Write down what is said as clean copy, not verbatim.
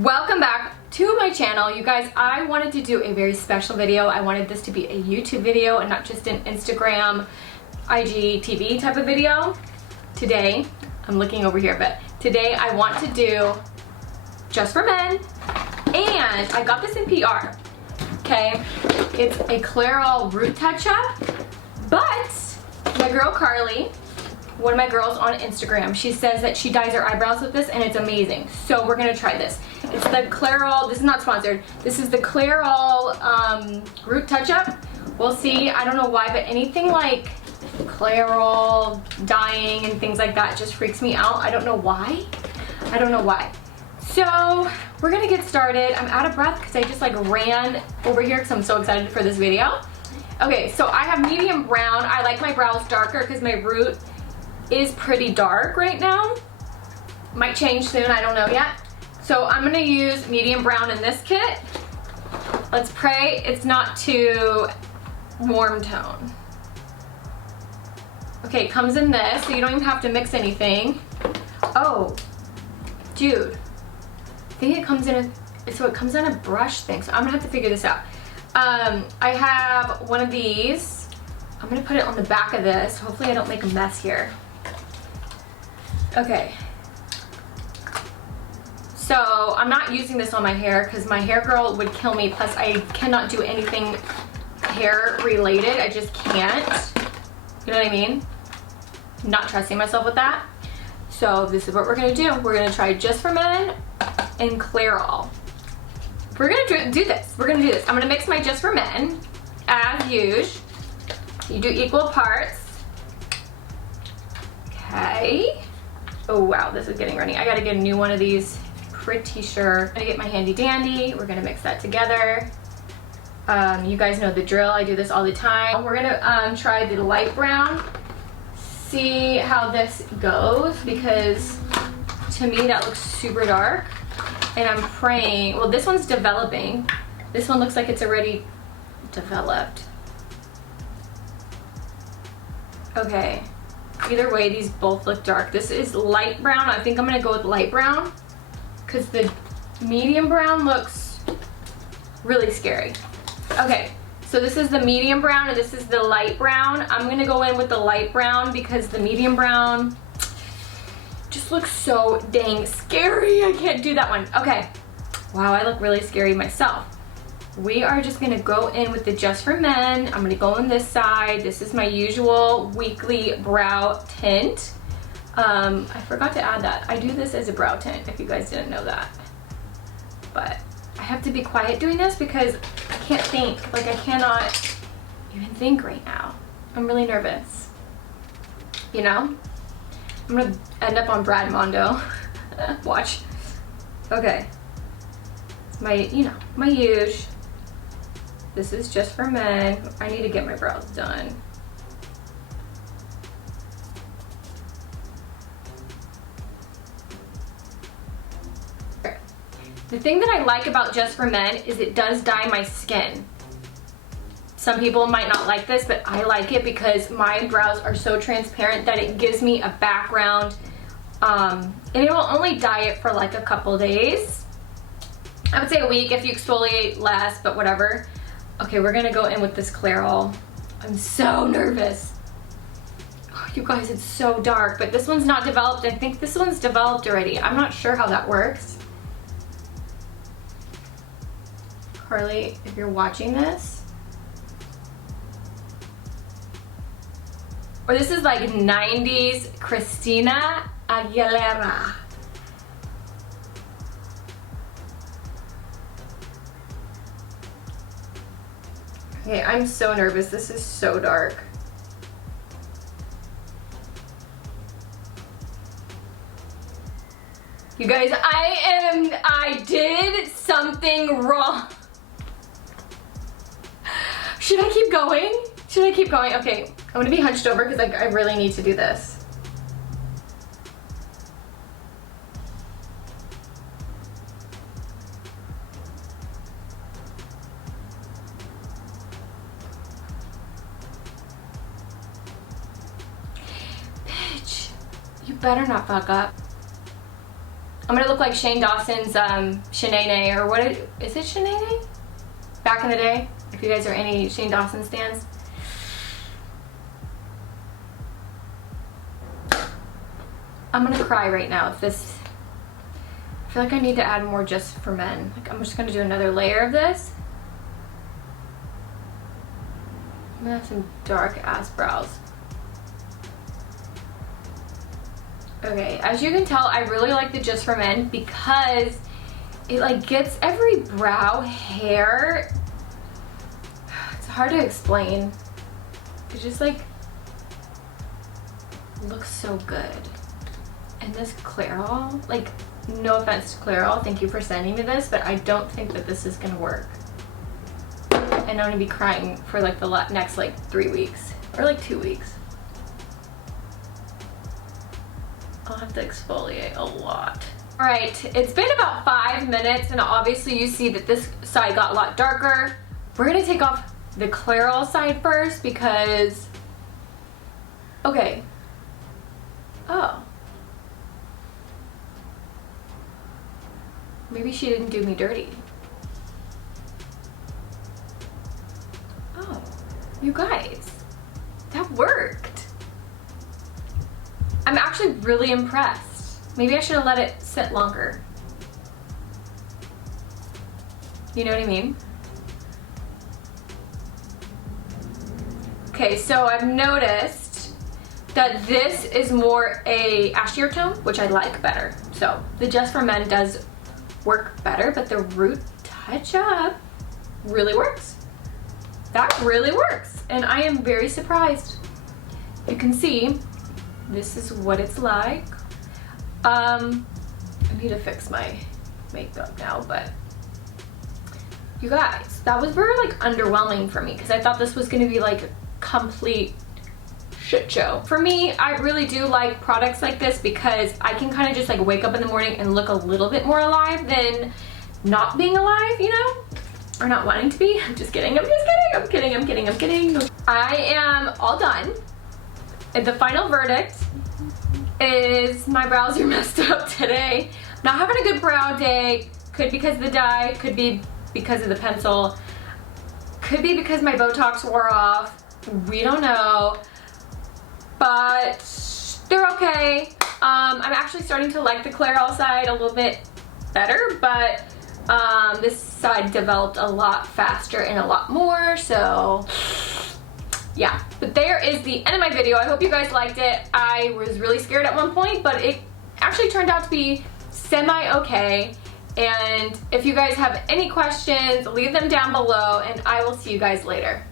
Welcome back to my channel. You guys, I wanted to do a very special video. I wanted this to be a YouTube video and not just an Instagram, IGTV type of video. Today, I'm looking over here, but today I want to do just for men, and I got this in PR, okay? It's a clairol root touch-up, but my girl Carly, one of my girls on Instagram, she says that she dyes her eyebrows with this and it's amazing. So we're gonna try this. It's the clairol, this is not sponsored, this is the clairol root touch-up. We'll see, I don't know why, but anything like clairol, dyeing and things like that just freaks me out. I don't know why. I don't know why. So we're gonna get started. I'm out of breath because I just like ran over here because I'm so excited for this video. Okay, so I have medium brown. I like my brows darker because my root is pretty dark right now. Might change soon, I don't know yet. So I'm gonna use medium brown in this kit. Let's pray it's not too warm tone. Okay, it comes in this, so you don't even have to mix anything. Oh, dude, I think it comes in so it comes in a brush thing, so I'm gonna have to figure this out. I have one of these. I'm gonna put it on the back of this. Hopefully I don't make a mess here. Okay. So I'm not using this on my hair because my hair girl would kill me. Plus I cannot do anything hair related. I just can't. You know what I mean? I'm not trusting myself with that. So this is what we're gonna do. We're gonna try just for men and clairol. We're gonna do this. We're gonna do this. I'm gonna mix my just for men as usual. You do equal parts. Okay. Oh wow, this is getting runny. I gotta get a new one of these. Pretty sure. I'm gonna get my handy dandy. We're gonna mix that together. You guys know the drill. I do this all the time. We're gonna try the light brown. See how this goes, because to me that looks super dark. And I'm praying, well, this one's developing. This one looks like it's already developed. Okay. Either way, these both look dark. This is light brown. I think I'm gonna go with light brown because the medium brown looks really scary. Okay, so this is the medium brown and this is the light brown. I'm gonna go in with the light brown because the medium brown just looks so dang scary. I can't do that one. Okay, wow, I look really scary myself. We are just gonna go in with the just for men. I'm gonna go on this side. This is my usual weekly brow tint. I forgot to add that. I do this as a brow tint, if you guys didn't know that. But I have to be quiet doing this because I can't think. Like, I cannot even think right now. I'm really nervous. You know? I'm gonna end up on Brad Mondo. Watch. Okay. My, you know, my huge. This is just for men. I need to get my brows done. The thing that I like about just for men is it does dye my skin. Some people might not like this, but I like it because my brows are so transparent that it gives me a background. And it will only dye it for like a couple days. I would say a week if you exfoliate less, but whatever. Okay, we're gonna go in with this clairol. I'm so nervous. Oh, you guys, it's so dark, but this one's not developed. I think this one's developed already. I'm not sure how that works. Carly, if you're watching this, or this is like 90s Christina Aguilera. Okay, I'm so nervous. This is so dark. You guys, I did something wrong. Should I keep going? Should I keep going? Okay, I'm gonna be hunched over because I really need to do this. Bitch, you better not fuck up. I'm gonna look like Shane Dawson's Shanae, or what is it, Shanae? Back in the day, if you guys are any Shane Dawson stans. I'm gonna cry right now if this, I feel like I need to add more Just for Men. Like, I'm just gonna do another layer of this. I'm gonna have some dark ass brows. Okay, as you can tell, I really like the Just for Men because it like gets every brow hair. It's hard to explain. It just like looks so good. And this clairol, like, no offense to clairol, thank you for sending me this, but I don't think that this is gonna work. And I'm gonna be crying for like the next like 3 weeks or like 2 weeks. I'll have to exfoliate a lot. All right, it's been about 5 minutes and obviously you see that this side got a lot darker. We're gonna take off the clairol side first because, okay. Oh. Maybe she didn't do me dirty. Oh, you guys, that worked. I'm actually really impressed. Maybe I should have let it sit longer. You know what I mean? Okay, so I've noticed that this is more a ashier tone, which I like better. So the Just for Men does work better, but the root touch-up really works. That really works, and I am very surprised. You can see, this is what it's like. I need to fix my makeup now, but you guys, that was very like underwhelming for me because I thought this was gonna be like a complete shit show. For me, I really do like products like this because I can kind of just like wake up in the morning and look a little bit more alive than not being alive, you know? Or not wanting to be. I'm just kidding, I'm just kidding, I'm kidding, I'm kidding, I'm kidding. I am all done. And the final verdict is my brows are messed up today. Not having a good brow day. Could be because of the dye, could be because of the pencil, could be because my Botox wore off. We don't know. But they're okay. I'm actually starting to like the clairol side a little bit better, but this side developed a lot faster and a lot more, so yeah. But there is the end of my video. I hope you guys liked it. I was really scared at one point, but it actually turned out to be semi-okay. And if you guys have any questions, leave them down below, and I will see you guys later.